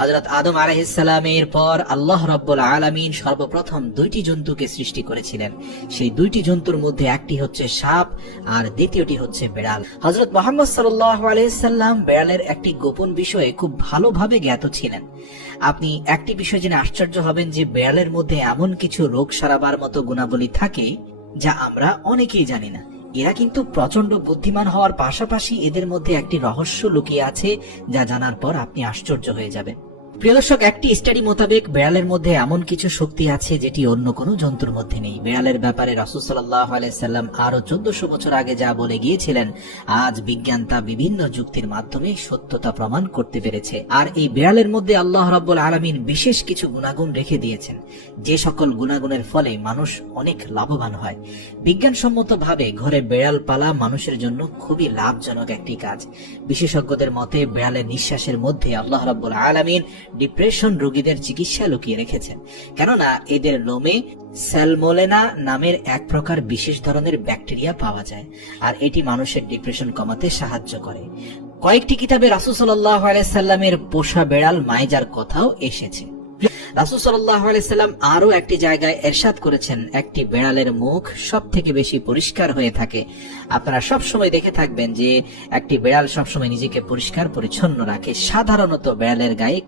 হজরত আদম আলাইহিসসালামের পর আল্লাহ রাব্বুল আলামিন সর্বপ্রথম দুইটি জন্তুকে সৃষ্টি করেছিলেন। সেই দুইটি জন্তুর মধ্যে একটি হচ্ছে সাপ আর দ্বিতীয়টি হচ্ছে বেড়াল। হজরত মোহাম্মদ সাল্লাহ আলাইসাল্লাম বেড়ালের একটি গোপন বিষয়ে খুব ভালোভাবে জ্ঞাত ছিলেন। আপনি একটি বিষয় জেনে আশ্চর্য হবেন যে বেড়ালের মধ্যে এমন কিছু রোগ সারাবার মতো গুণাবলী থাকে যা আমরা অনেকেই জানি না। এরা কিন্তু প্রচণ্ড বুদ্ধিমান হওয়ার পাশাপাশি এদের মধ্যে একটি রহস্য লুকিয়ে আছে যা জানার পর আপনি আশ্চর্য হয়ে যাবেন। প্রিয় দর্শক, একটি স্টাডি মোতাবেক বেড়ালের মধ্যে এমন কিছু শক্তি আছে যেটি অন্য কোনো জন্তুর মধ্যে নেই। বেড়ালের ব্যাপারে রাসুল সাল্লাহ আলাইসাল্লাম আরও চোদ্দশো বছর আগে যা বলে গিয়েছিলেন, আজ বিজ্ঞান তা বিভিন্ন যুক্তির মাধ্যমে সত্যতা প্রমাণ করতে পেরেছে। আর এই বেড়ালের মধ্যে আল্লাহ রাব্বুল আলমিন বিশেষ কিছু গুণাগুণ রেখে দিয়েছেন। যে সকল গুণাগুণের ফলে মানুষ অনেক লাভবান হয়। বিজ্ঞানসম্মত ভাবে ঘরে বেড়াল পালা মানুষের জন্য খুবই লাভজনক একটি কাজ। বিশেষজ্ঞদের মতে, বেড়ালের নিঃশ্বাসের মধ্যে আল্লাহ রাব্বুল আলমিন ডিপ্রেশন রোগীদের চিকিৎসা লুকিয়ে রেখেছেন। কেননা এদের লোমে স্যালমোলেনা নামের এক প্রকার বিশেষ ধরনের ব্যাকটেরিয়া পাওয়া যায়, আর এটি মানুষের ডিপ্রেশন কমাতে সাহায্য করে। কয়েকটি কিতাবে রাসুল আলাইসাল্লামের পোষা বেড়াল মাইজার কথাও এসেছে। রাসুল সাল্লাহ আলাইসাল্লাম আরও একটি জায়গায় এরশাদ করেছেন, একটি বেড়ালের মুখ সব থেকে বেশি পরিষ্কার হয়ে থাকে। আপনারা সব সময় দেখে থাকবেন যে একটি বেড়াল সবসময় নিজেকে পরিষ্কার পরিচ্ছন্ন রাখে। সাধারণত বেড়ালের গায়ে